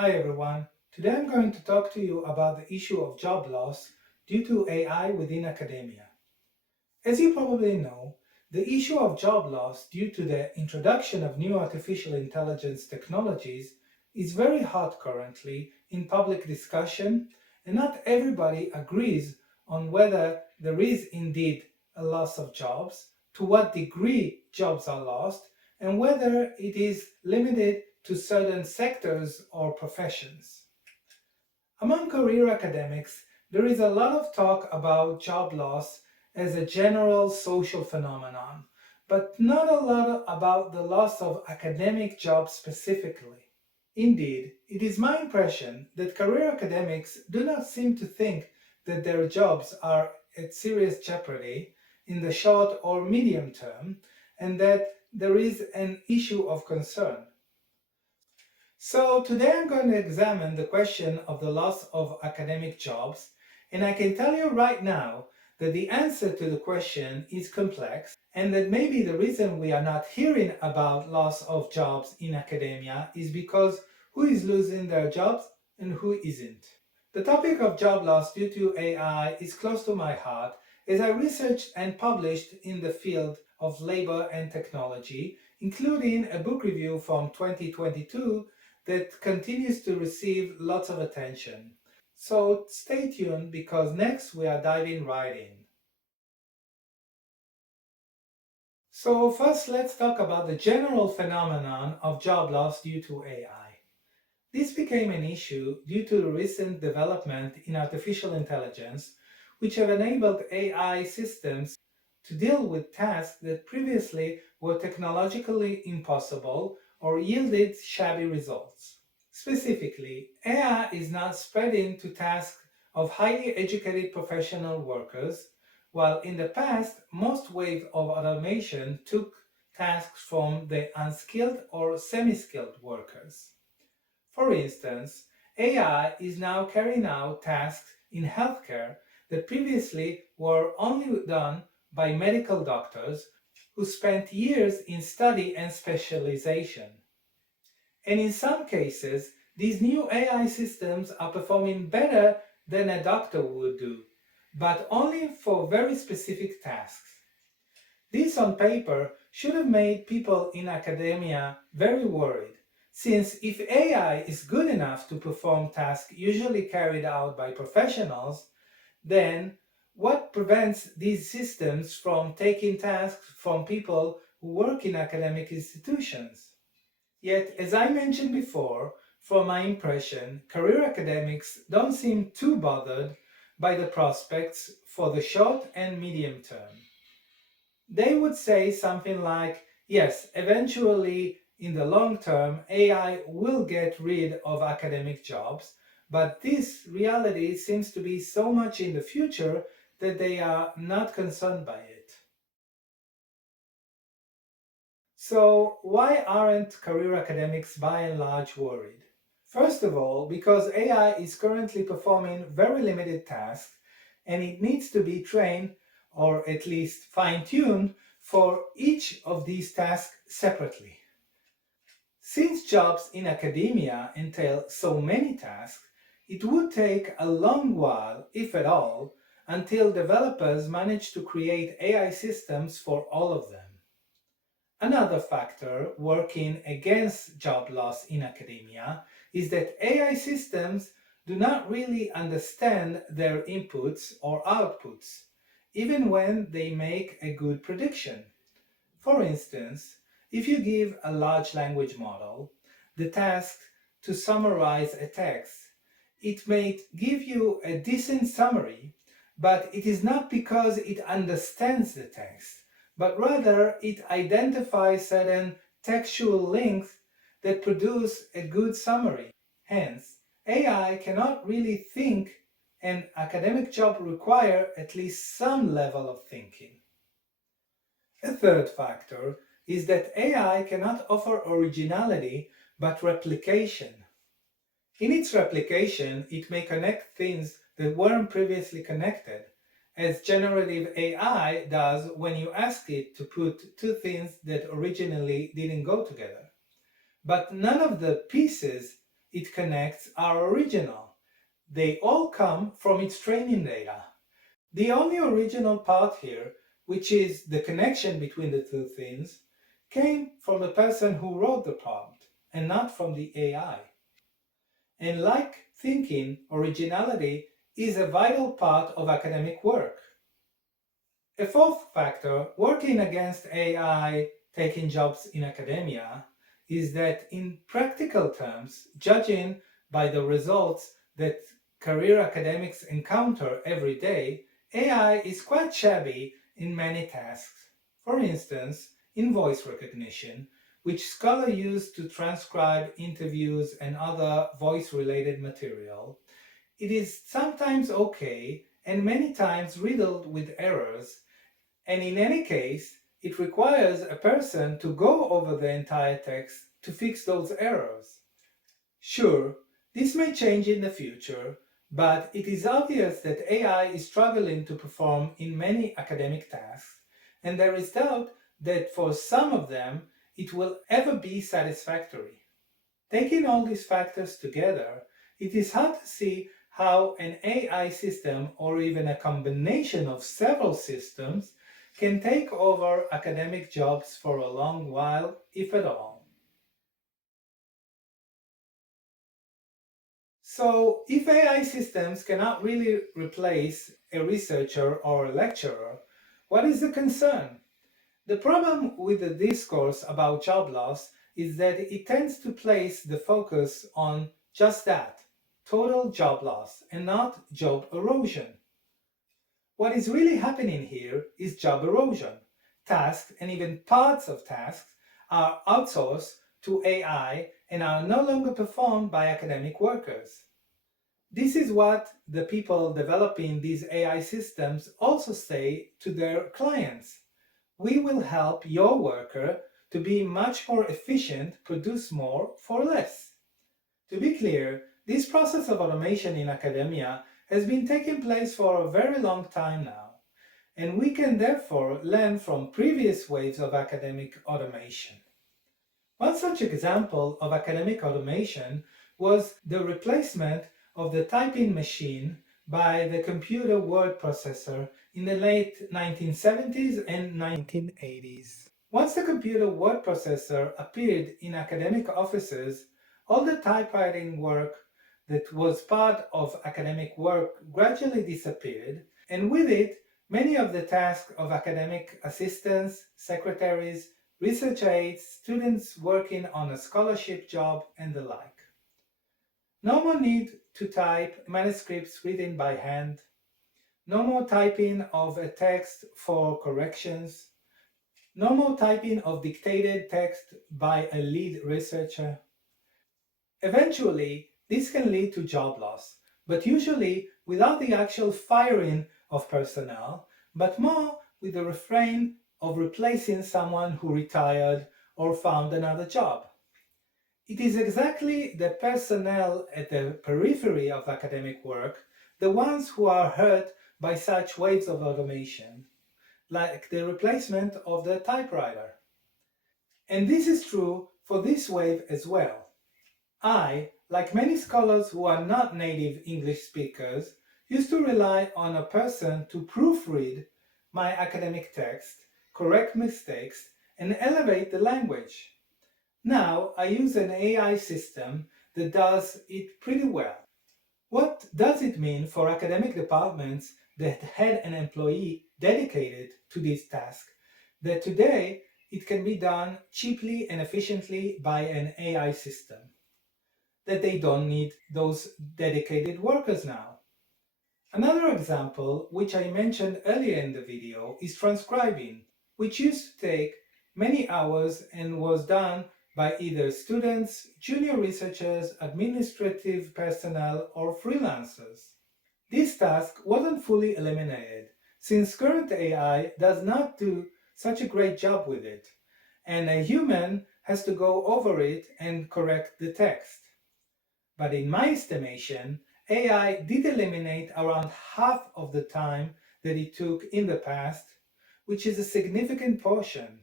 Hi everyone. Today I'm going to talk to you about the issue of job loss due to AI within academia. As you probably know, the issue of job loss due to the introduction of new artificial intelligence technologies is very hot currently in public discussion, and not everybody agrees on whether there is indeed a loss of jobs, to what degree jobs are lost, and whether it is limited to certain sectors or professions. Among career academics, there is a lot of talk about job loss as a general social phenomenon, but not a lot about the loss of academic jobs specifically. Indeed, it is my impression that career academics do not seem to think that their jobs are at serious jeopardy in the short or medium term, and that there is an issue of concern. So today I'm going to examine the question of the loss of academic jobs, and I can tell you right now that the answer to the question is complex, and that maybe the reason we are not hearing about loss of jobs in academia is because who is losing their jobs and who isn't. The topic of job loss due to AI is close to my heart as I researched and published in the field of labor and technology, including a book review from 2022 that continues to receive lots of attention. So stay tuned because next we are diving right in. So first let's talk about the general phenomenon of job loss due to AI. This became an issue due to the recent development in artificial intelligence, which have enabled AI systems to deal with tasks that previously were technologically impossible or yielded shabby results. Specifically, AI is now spreading to tasks of highly educated professional workers, while in the past most waves of automation took tasks from the unskilled or semi-skilled workers. For instance, AI is now carrying out tasks in healthcare that previously were only done by medical doctors who spent years in study and specialization. And in some cases, these new AI systems are performing better than a doctor would do, but only for very specific tasks. This on paper should have made people in academia very worried, since if AI is good enough to perform tasks usually carried out by professionals, then what prevents these systems from taking tasks from people who work in academic institutions? Yet, as I mentioned before, from my impression, career academics don't seem too bothered by the prospects for the short and medium term. They would say something like, yes, eventually in the long term, AI will get rid of academic jobs, but this reality seems to be so much in the future that they are not concerned by it. So, why aren't career academics by and large worried? First of all, because AI is currently performing very limited tasks and it needs to be trained or at least fine-tuned for each of these tasks separately. Since jobs in academia entail so many tasks, it would take a long while, if at all, until developers manage to create AI systems for all of them. Another factor working against job loss in academia is that AI systems do not really understand their inputs or outputs, even when they make a good prediction. For instance, if you give a large language model the task to summarize a text, it may give you a decent summary, but it is not because it understands the text, but rather it identifies certain textual links that produce a good summary. Hence, AI cannot really think, and academic jobs require at least some level of thinking. A third factor is that AI cannot offer originality but replication. In its replication, it may connect things that weren't previously connected, as generative AI does when you ask it to put two things that originally didn't go together. But none of the pieces it connects are original. They all come from its training data. The only original part here, which is the connection between the two things, came from the person who wrote the prompt and not from the AI. And like thinking, originality is a vital part of academic work. A fourth factor working against AI taking jobs in academia is that, in practical terms, judging by the results that career academics encounter every day, AI is quite shabby in many tasks. For instance, in voice recognition, which scholars use to transcribe interviews and other voice related material, it is sometimes okay and many times riddled with errors, and in any case, it requires a person to go over the entire text to fix those errors. Sure, this may change in the future, but it is obvious that AI is struggling to perform in many academic tasks, and there is doubt that for some of them it will ever be satisfactory. Taking all these factors together, it is hard to see how an AI system or even a combination of several systems can take over academic jobs for a long while, if at all. So, if AI systems cannot really replace a researcher or a lecturer, what is the concern? The problem with the discourse about job loss is that it tends to place the focus on just that, total job loss, and not job erosion. What is really happening here is job erosion. Tasks and even parts of tasks are outsourced to AI and are no longer performed by academic workers. This is what the people developing these AI systems also say to their clients. We will help your worker to be much more efficient, produce more for less. To be clear, this process of automation in academia has been taking place for a very long time now, and we can therefore learn from previous waves of academic automation. One such example of academic automation was the replacement of the typing machine by the computer word processor in the late 1970s and 1980s. Once the computer word processor appeared in academic offices, all the typewriting work that was part of academic work gradually disappeared, and with it, many of the tasks of academic assistants, secretaries, research aides, students working on a scholarship job, and the like. No more need to type manuscripts written by hand, no more typing of a text for corrections, no more typing of dictated text by a lead researcher. Eventually, this can lead to job loss, but usually without the actual firing of personnel, but more with the refrain of replacing someone who retired or found another job. It is exactly the personnel at the periphery of academic work, the ones who are hurt by such waves of automation, like the replacement of the typewriter. And this is true for this wave as well. I, like many scholars who are not native English speakers, used to rely on a person to proofread my academic text, correct mistakes, and elevate the language. Now I use an AI system that does it pretty well. What does it mean for academic departments that had an employee dedicated to this task, that today it can be done cheaply and efficiently by an AI system? That they don't need those dedicated workers now. Another example, which I mentioned earlier in the video, is transcribing, which used to take many hours and was done by either students, junior researchers, administrative personnel, or freelancers. This task wasn't fully eliminated, since current AI does not do such a great job with it, and a human has to go over it and correct the text. But in my estimation, AI did eliminate around half of the time that it took in the past, which is a significant portion.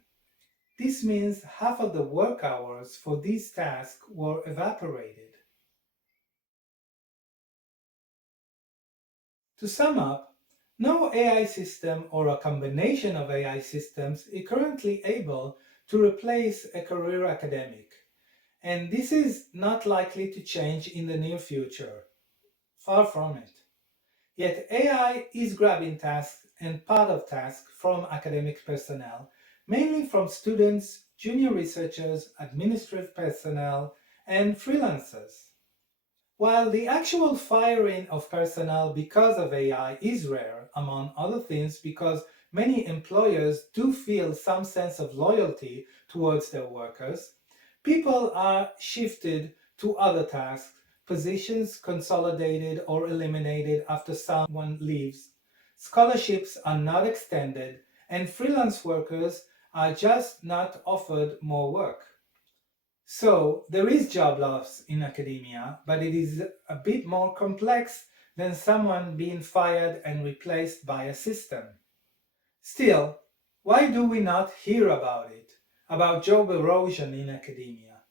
This means half of the work hours for these tasks were evaporated. To sum up, no AI system or a combination of AI systems is currently able to replace a career academic, and this is not likely to change in the near future. Far from it. Yet AI is grabbing tasks and part of tasks from academic personnel, mainly from students, junior researchers, administrative personnel, and freelancers. While the actual firing of personnel because of AI is rare, among other things because many employers do feel some sense of loyalty towards their workers, people are shifted to other tasks, positions consolidated or eliminated after someone leaves, scholarships are not extended, and freelance workers are just not offered more work. So there is job loss in academia, but it is a bit more complex than someone being fired and replaced by a system. Still, why do we not hear about it, about job erosion in academia?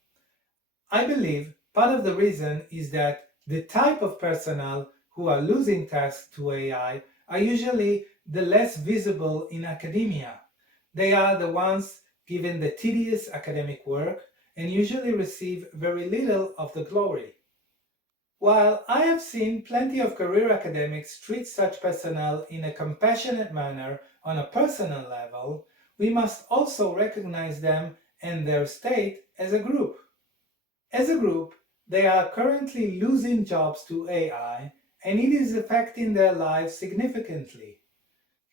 I believe part of the reason is that the type of personnel who are losing tasks to AI are usually the less visible in academia. They are the ones given the tedious academic work and usually receive very little of the glory. While I have seen plenty of career academics treat such personnel in a compassionate manner on a personal level, we must also recognize them and their state as a group. As a group, they are currently losing jobs to AI and it is affecting their lives significantly.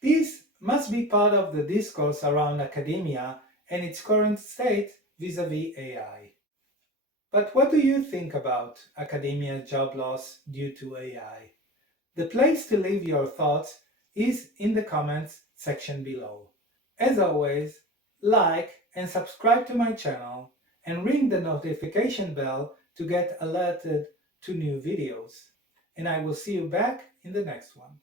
This must be part of the discourse around academia and its current state vis-a-vis AI. But what do you think about academia job loss due to AI? The place to leave your thoughts is in the comments section below. As always, like and subscribe to my channel and ring the notification bell to get alerted to new videos. And I will see you back in the next one.